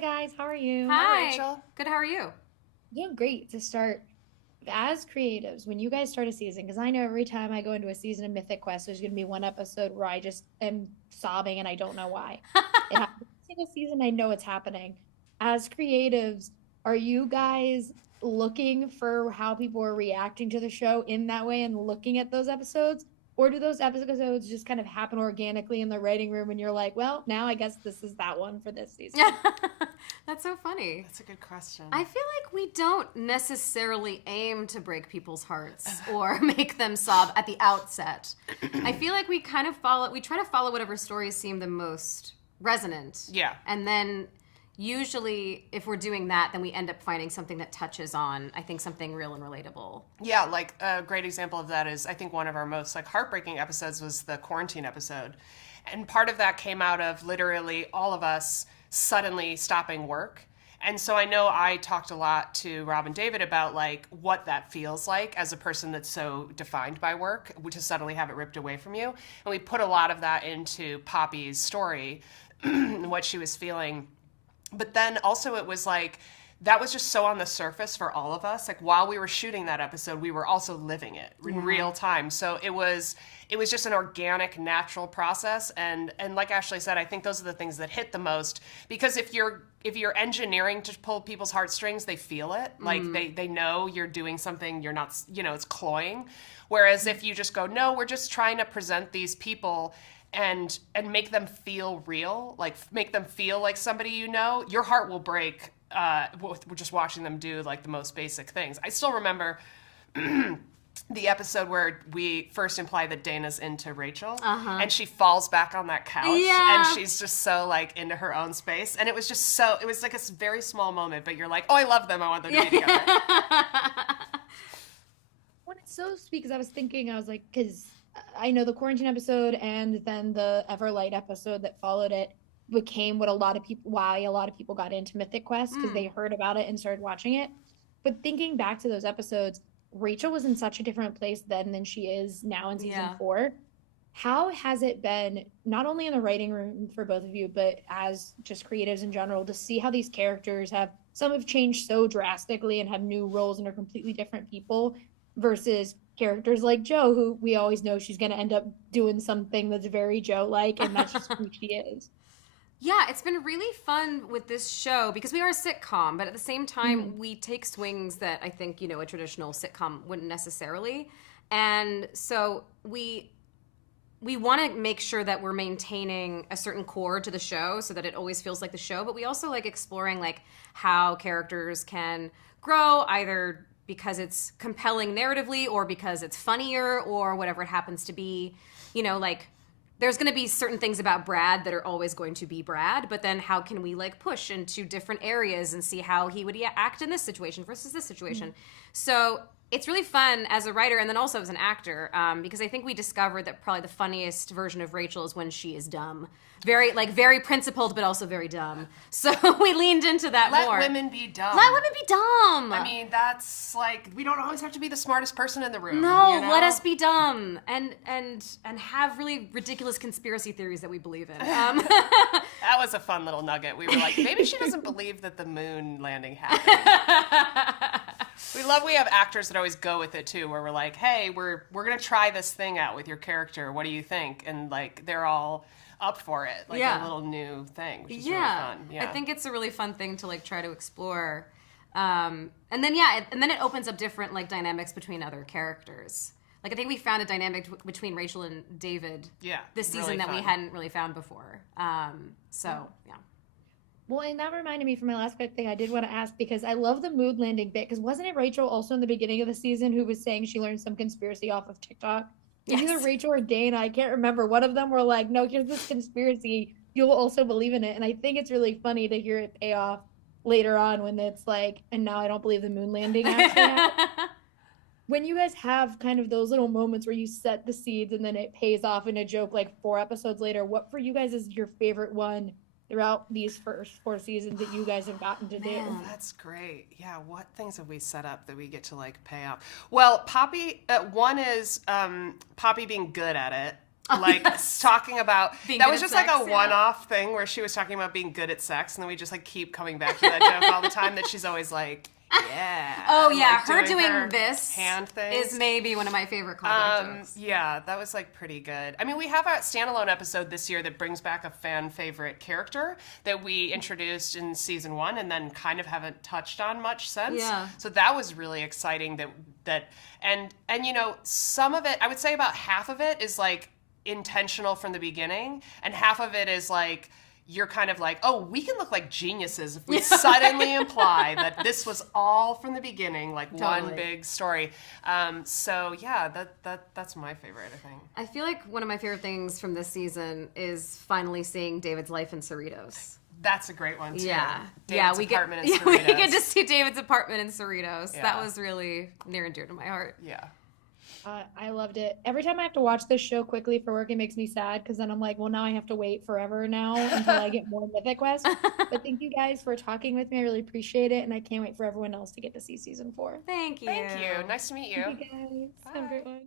Hi guys, how are you? Hi. Rachel. Good, how are you? Doing great to start. As creatives, when you guys start a season, because I know every time I go into a season of Mythic Quest, there's going to be one episode where I just am sobbing and I don't know why. It happens every single season. I know it's happening. As creatives, are you guys looking for how people are reacting to the show in that way and looking at those episodes? Or do those episodes just kind of happen organically in the writing room and you're like, well, now I guess this is that one for this season? That's so funny. That's a good question. I feel like we don't necessarily aim to break people's hearts or make them sob at the outset. I feel like we kind of we try to follow whatever stories seem the most resonant. Yeah. And then usually if we're doing that, then we end up finding something that touches on, I think, something real and relatable. Yeah, like a great example of that is I think one of our most heartbreaking episodes was the quarantine episode. And part of that came out of literally all of us suddenly stopping work. And so I know I talked a lot to Rob and David about like what that feels like as a person that's so defined by work, to suddenly have it ripped away from you. And we put a lot of that into Poppy's story and what she was feeling. But then also it was like, that was just so on the surface for all of us. Like while we were shooting that episode, we were also living it in real time. So it was just an organic, natural process. And like Ashley said, I think those are the things that hit the most, because if you're engineering to pull people's heartstrings, they feel it. Like they know you're doing something, you're not, it's cloying. Whereas if you just go, no, we're just trying to present these people and make them feel real, like make them feel like somebody your heart will break we're just watching them do like the most basic things. I still remember the episode where we first imply that Dana's into Rachel, and she falls back on that couch, and she's just so like into her own space, and it was like a very small moment, but you're like, oh, I love them, I want them to be together. When it's so sweet, because I was thinking, I was like, because I know the quarantine episode and then the Everlight episode that followed it became why a lot of people got into Mythic Quest, because they heard about it and started watching it. But thinking back to those episodes, Rachel was in such a different place then than she is now in season 4. How has it been, not only in the writing room for both of you, but as just creatives in general, to see how these characters some have changed so drastically and have new roles and are completely different people, versus characters like Jo, who we always know she's going to end up doing something that's very Jo-like, and that's just who she is. Yeah, it's been really fun with this show because we are a sitcom, but at the same time, we take swings that I think, a traditional sitcom wouldn't necessarily. And so we want to make sure that we're maintaining a certain core to the show so that it always feels like the show, but we also like exploring like how characters can grow, either because it's compelling narratively or because it's funnier or whatever it happens to be. Like there's going to be certain things about Brad that are always going to be Brad, but then how can we like push into different areas and see how he would act in this situation versus this situation. So it's really fun as a writer and then also as an actor, because I think we discovered that probably the funniest version of Rachel is when she is dumb. Very principled, but also very dumb. So we leaned into that more. Let women be dumb. Let women be dumb. I mean, that's like, we don't always have to be the smartest person in the room. No, let us be dumb and have really ridiculous conspiracy theories that we believe in. That was a fun little nugget. We were like, maybe she doesn't believe that the moon landing happened. We have actors that always go with it too, where we're like, hey, we're gonna try this thing out with your character. What do you think? And like they're all up for it, like a little new thing, which is really fun. Yeah, I think it's a really fun thing to like try to explore. And then it opens up different like dynamics between other characters. Like I think we found a dynamic between Rachel and David this season really that fun. we hadn't really found before. Well, and that reminded me from my last quick thing, I did want to ask, because I love the mood landing bit, because wasn't it Rachel also in the beginning of the season who was saying she learned some conspiracy off of TikTok? Yes. Either Rachel or Dana, I can't remember. One of them were like, no, here's this conspiracy. You'll also believe in it. And I think it's really funny to hear it pay off later on when it's like, and now I don't believe the moon landing actually happened. When you guys have kind of those little moments where you set the seeds and then it pays off in a joke like 4 episodes later, what for you guys is your favorite one throughout these first 4 seasons that you guys have gotten to do? That's great. Yeah, what things have we set up that we get to like pay off? Well, Poppy, one is Poppy being good at it. like talking about Being that good was at just like sex, a yeah. one-off thing where she was talking about being good at sex, and then we just like keep coming back to that joke all the time that she's always like, yeah. Oh and, yeah, like, her doing her this hand things is maybe one of my favorite callback jokes. Yeah, that was like pretty good. I mean, we have a standalone episode this year that brings back a fan favorite character that we introduced in season 1 and then kind of haven't touched on much since. Yeah. So that was really exciting and you know, some of it, I would say about half of it is like intentional from the beginning, and half of it is like you're kind of like, oh, we can look like geniuses if we suddenly imply that this was all from the beginning, like Totally. one big story. So yeah, that's my favorite, I think. I feel like one of my favorite things from this season is finally seeing David's life in Cerritos. That's a great one too. Yeah, David's we apartment get in Cerritos. we get to see David's apartment in Cerritos. Yeah. That was really near and dear to my heart. Yeah. I loved it. Every time I have to watch this show quickly for work, it makes me sad because then I'm like, well, now I have to wait forever now until I get more Mythic Quest. But thank you guys for talking with me. I really appreciate it, and I can't wait for everyone else to get to see season 4. Thank you. Thank you. Nice to meet you. Thank you guys. Have a great one.